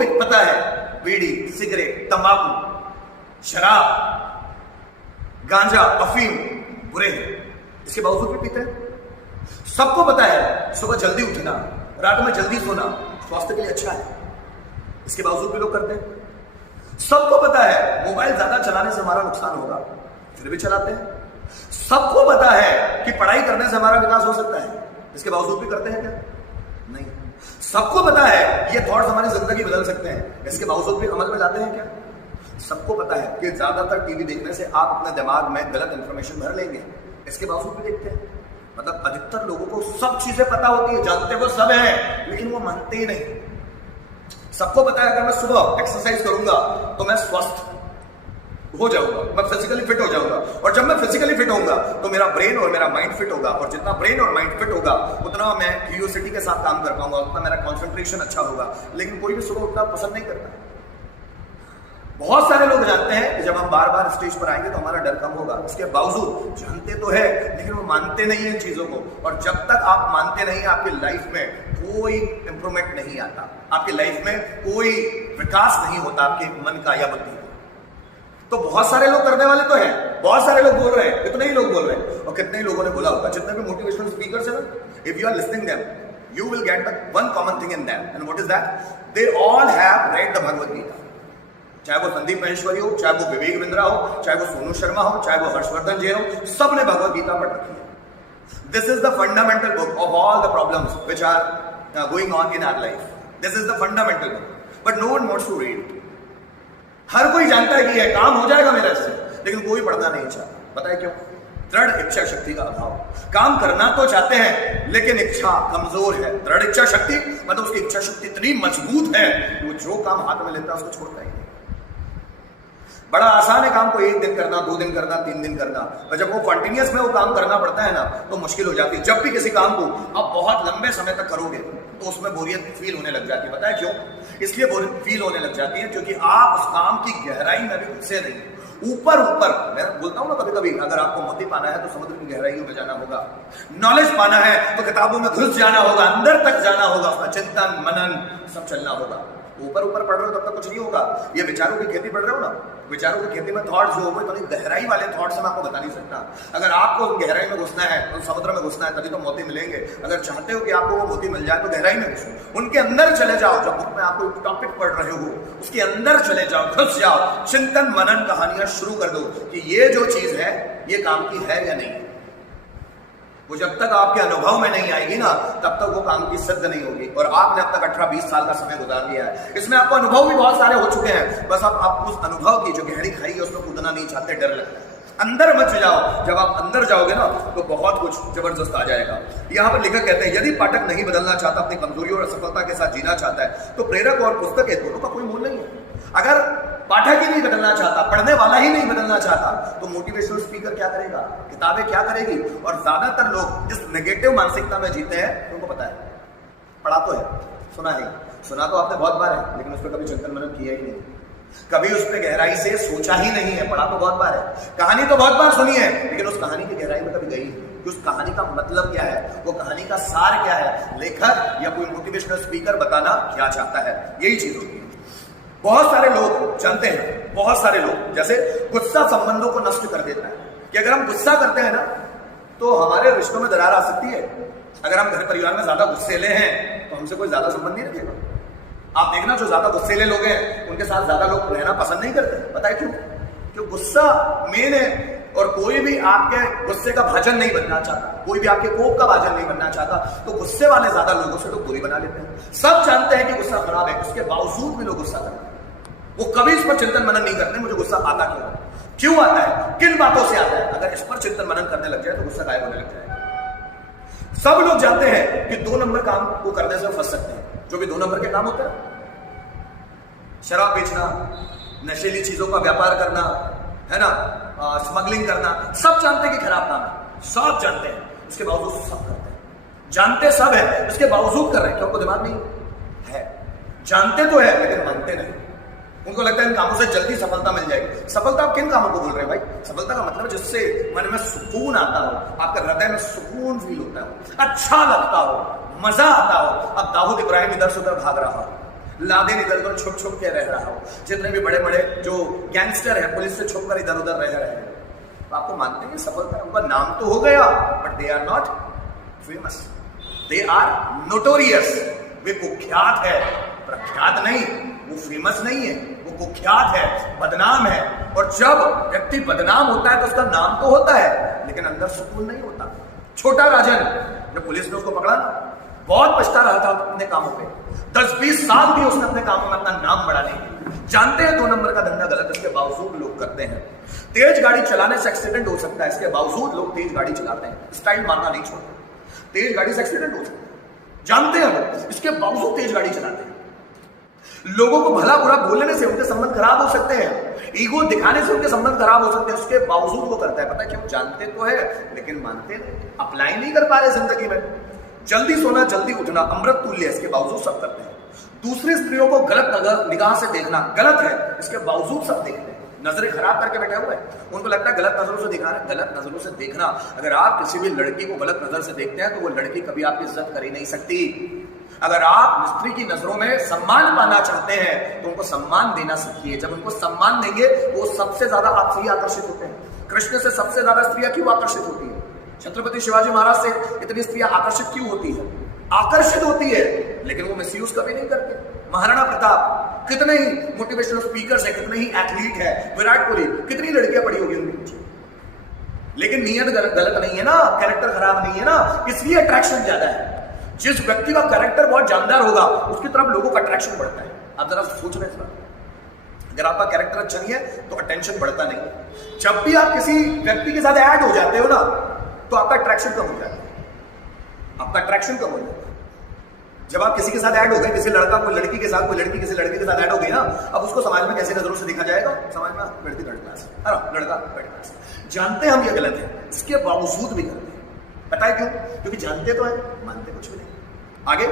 भी पता है बीड़ी, सिगरेट, तंबाकू, शराब, गांजा, अफीम बुरे हैं, इसके बावजूद भी पीते हैं। सबको पता है सुबह जल्दी उठना, रात में जल्दी सोना स्वास्थ्य के लिए अच्छा है, इसके बावजूद भी लोग करते हैं। सबको पता है मोबाइल ज्यादा चलाने से हमारा नुकसान होगा, फिर भी चलाते हैं। सबको पता है कि पढ़ाई करने से हमारा विकास हो सकता है, इसके बावजूद भी करते हैं क्या? नहीं। सबको पता है ये थॉट्स हमारी जिंदगी बदल सकते हैं, इसके बावजूद भी अमल में लाते हैं क्या? सबको पता है कि ज्यादातर टीवी देखने से आप अपने दिमाग में गलत इंफॉर्मेशन भर लेंगे, इसके बावजूद भी देखते हैं। मतलब अधिकतर लोगों को सब चीजें पता होती है, जानते वो सब है, लेकिन वो मानते ही नहीं। सबको पता है अगर मैं सुबह एक्सरसाइज करूंगा तो मैं स्वस्थ हो जाऊंगा, मैं फिजिकली फिट हो जाऊंगा, और जब मैं फिजिकली फिट होऊंगा तो मेरा ब्रेन और मेरा माइंड फिट होगा, और जितना ब्रेन और माइंड फिट होगा उतना मैं क्यूरियोसिटी के साथ काम कर पाऊंगा, उतना मेरा कंसंट्रेशन अच्छा होगा। लेकिन कोई भी सुबह उठना पसंद नहीं करता। बहुत सारे लोग जानते हैं कि जब हम बार बार स्टेज पर आएंगे तो हमारा डर कम होगा, इसके बावजूद जानते तो है लेकिन वो मानते नहीं है इन चीजों को। और जब तक आप मानते नहीं, आपकी लाइफ में कोई इंप्रूवमेंट नहीं आता, आपकी लाइफ में कोई विकास नहीं होता आपके मन का या बुद्धि का। तो बहुत सारे लोग करने वाले तो हैं, बहुत सारे लोग बोल रहे हैं, कितने ही लोग बोल रहे हैं, और कितने ही लोगों ने बोला होगा, जितने भी मोटिवेशनल स्पीकर्स हैं ना, if you are listening them you will get the one common thing in them, and what is that? They all have read the Bhagavad Gita. चाहे वो संदीप महेश्वरी हो, चाहे वो विवेक बिंद्रा हो, चाहे वो सोनू शर्मा हो, चाहे वो हर्षवर्धन जैन हो, सब ने भगवद गीता पढ़ रखी है। This is the fundamental book of all the problems which are going on in our life. This is the fundamental book, but no one wants to read. हर कोई जानता है कि यह काम हो जाएगा मेरे से, लेकिन कोई पढ़ना नहीं चाहता। पता है क्यों? दृढ़ इच्छा शक्ति का अभाव। काम करना तो चाहते हैं लेकिन इच्छा कमजोर है। दृढ़ इच्छा शक्ति मतलब उसकी इच्छा शक्ति इतनी मजबूत है कि वो जो काम हाथ में लेता है उसको छोड़ता ही नहीं। बड़ा आसान है काम को 1 दिन करना, 2 दिन करना, 3 दिन करना, और जब वो कंटिन्यूअस में वो काम करना पड़ता है ना तो मुश्किल हो जाती है। जब भी किसी काम को आप बहुत लंबे समय तक करोगे तो उसमें बोरियत फील होने लग जाती है। पता है क्यों? इसलिए बोरियत फील होने लग जाती है क्योंकि आप उस काम की गहराई में भी घुसे नहीं। ऊपर मैं बोलता हूं ना कभी कभी, अगर आपको मोती पाना है तो समुद्र की गहराइयों में जाना होगा, नॉलेज पाना है तो किताबों में घुस जाना होगा, अंदर तक जाना होगा, उसमें चिंतन मनन सब चलना होगा। ऊपर ऊपर पढ़ रहे हो तब तक कुछ नहीं होगा। ये विचारों की खेती पढ़ रहे हो ना, विचारों की खेती में थॉट्स जो होंगे, थोड़ी गहराई वाले थॉट्स मैं आपको बता नहीं सकता। अगर आपको गहराई में घुसना है तो समुद्र में घुसना है, तभी तो मोती मिलेंगे। अगर चाहते हो कि आपको वो मोती मिल जाए तो गहराई में घुसो, उनके अंदर चले जाओ। जब बुक में आपको टॉपिक पढ़ रहे हो उसके अंदर चले जाओ, घुस जाओ, चिंतन मनन कहानियां शुरू कर दो कि ये जो चीज है ये काम की है या नहीं। वो जब तक आपके अनुभव में नहीं आएगी ना तब तक वो काम की सिद्ध नहीं होगी। और आपने अब तक 18-20 साल का समय गुजार लिया है, इसमें आपको अनुभव भी बहुत सारे हो चुके हैं, बस आप उस अनुभव की जो गहरी खाई है उसमें कूदना नहीं चाहते, डर लगता है। अंदर मत जाओ, जब आप अंदर जाओगे ना तो बहुत कुछ जबरदस्त आ जाएगा। यहाँ पर लेखक कहते हैं यदि पाठक नहीं बदलना चाहता, अपनी कमजोरियों और असफलता के साथ जीना चाहता है तो प्रेरक और पुस्तक है दोनों का कोई मूल नहीं है। अगर पाठक ही नहीं बदलना चाहता, पढ़ने वाला ही नहीं बदलना चाहता तो मोटिवेशनल स्पीकर क्या करेगा, किताबें क्या करेगी। और ज्यादातर लोग जिस नेगेटिव मानसिकता में जीते हैं उनको पता है, पढ़ा तो है, सुना तो आपने बहुत बार है, लेकिन उस पर कभी चिंतन मनन किया ही नहीं, कभी उस पर गहराई से सोचा ही नहीं है। पढ़ा तो बहुत बार है, कहानी तो बहुत बार सुनी है, लेकिन उस कहानी की गहराई में कभी गई नहीं कि उस कहानी का मतलब क्या है, वो कहानी का सार क्या है, लेखक या कोई मोटिवेशनल स्पीकर बताना क्या चाहता है, यही चीज होती है। बहुत सारे लोग जानते हैं, बहुत सारे लोग जैसे गुस्सा संबंधों को नष्ट कर देता है कि अगर हम गुस्सा करते हैं ना तो हमारे रिश्तों में दरार आ सकती है। अगर हम घर परिवार में ज्यादा गुस्सेले हैं तो हमसे कोई ज्यादा संबंध नहीं रखेगा। आप देखना जो ज्यादा गुस्सेले लोग हैं उनके साथ ज्यादा लोग रहना पसंद नहीं करते। पता है क्यों? क्यों? गुस्सा मेन है, और कोई भी आपके गुस्से का भाजन नहीं बनना चाहता, कोई भी आपके कोप का भाजन नहीं बनना चाहता, तो गुस्से वाले ज्यादा लोगों से लोग दूरी बना लेते हैं। सब जानते हैं कि गुस्सा खराब है, उसके बावजूद भी लोग गुस्सा करते हैं। वो कभी इस पर चिंतन मनन नहीं करते मुझे गुस्सा आता क्यों आता है, किन बातों से आता है। अगर इस पर चिंतन मनन करने लग जाए तो गुस्सा गायब होने लग जाएगा। सब लोग जानते हैं कि 2 नंबर काम को करने से फंस सकते हैं। जो भी 2 नंबर के काम होते हैं, शराब बेचना, नशीली चीजों का व्यापार करना, है ना, स्मगलिंग करना, सब जानते हैं कि खराब काम है, सब जानते हैं, उसके बावजूद सब करते हैं। जानते सब है, उसके बावजूद कर रहे हैं। क्यों? उनको दिमाग नहीं है, जानते तो है लेकिन मानते नहीं। उनको लगता है इन कामों से जल्दी सफलता मिल जाएगी। सफलता आप किन कामों को बोल रहे हैं भाई? सफलता का मतलब जिससे मन में सुकून आता हो, आपका हृदय में सुकून फील होता हो, अच्छा लगता हो, मजा आता हो। अब दाऊद इब्राहिम इधर से उधर भाग रहा हो, लादेन इधर उधर छुप छुप के रह रहा हो, जितने भी बड़े बड़े जो गैंगस्टर है पुलिस से छुप कर इधर उधर रह रहे हैं, तो आपको मानते हैं सफलता? उनका नाम तो हो गया but they are not famous, they are notorious. वे कुख्यात है, प्रख्यात नहीं। वो फेमस नहीं है, वो कुख्यात है, बदनाम है। और जब व्यक्ति बदनाम होता है तो उसका नाम तो होता है लेकिन अंदर सुकून नहीं होता। छोटा राजन, जब पुलिस ने उसको पकड़ा बहुत पछता रहा था अपने कामों पे, 10-20 साल भी उसने अपने कामों में अपना नाम बढ़ाने के। जानते हैं 2 नंबर का धंधा गलत, इसके बावजूद लोग करते हैं। तेज गाड़ी चलाने से एक्सीडेंट हो सकता है, इसके बावजूद लोग तेज गाड़ी चलाते हैं, स्टाइल मारना नहीं छोड़ते। तेज गाड़ी से एक्सीडेंट हो सकता है, जानते हैं वो, इसके बावजूद तेज गाड़ी चलाते हैं। लोगों को भला बुरा बोलने से उनके संबंध खराब हो सकते हैं, ईगो दिखाने से उनके संबंध खराब हो सकते हैं, उसके बावजूद वो करता है। पता है क्यों? जानते तो है लेकिन मानते नहीं, अप्लाई नहीं कर पा रहे जिंदगी में। जल्दी सोना जल्दी उठना अमृत तुल्य, इसके बावजूद सब करते हैं। दूसरी स्त्रियों को गलत निगाह से देखना गलत है, इसके बावजूद सब देखते हैं। नजरें खराब करके बैठे हुए हैं, उनको लगता है गलत नजरों से दिखा रहे। गलत नजरों से देखना, अगर आप किसी भी लड़की को गलत नजर से देखते हैं तो वो लड़की कभी आपकी इज्जत कर ही नहीं सकती। अगर आप स्त्री की नजरों में सम्मान पाना चाहते हैं तो उनको सम्मान देना सीखिए। जब उनको सम्मान देंगे वो सबसे ज्यादा आपसे ही आकर्षित होते हैं। कृष्ण से सबसे ज्यादा स्त्रियां क्यों आकर्षित होती है? छत्रपति शिवाजी महाराज से इतनी स्त्रियां आकर्षित क्यों होती है? आकर्षित होती है लेकिन वो मिसयूज कभी नहीं करते। महाराणा प्रताप, कितने ही मोटिवेशनल स्पीकर्स है, कितने ही एथलीट है, विराट कोहली, कितनी लड़कियां पड़ी होगी उनके पीछे, लेकिन नियत गलत नहीं है ना, कैरेक्टर खराब नहीं है ना, इसलिए अट्रैक्शन ज्यादा है। जिस व्यक्ति का कैरेक्टर बहुत जानदार होगा उसकी तरफ लोगों का अट्रैक्शन बढ़ता है। आप जरा सोच रहे हैं, अगर आपका कैरेक्टर अच्छा नहीं है तो अटेंशन बढ़ता नहीं है। जब भी आप किसी व्यक्ति के साथ ऐड हो जाते हो ना तो आपका अट्रैक्शन कम हो जाता है, आपका अट्रैक्शन कम हो जाता है। जब आप किसी के साथ ऐड हो गए, किसी लड़का कोई लड़की के साथ, कोई लड़की किसी लड़के के साथ ऐड हो गई ना, अब उसको समाज में कैसे नजरों से देखा जाएगा? समाज में लड़की थर्ड क्लास, लड़का थर्ड क्लास। जानते हैं हम ये गलत है, इसके बावजूद भी करते हैं। पता है क्यों? क्योंकि जानते तो है, मानते कुछ भी नहीं। आगे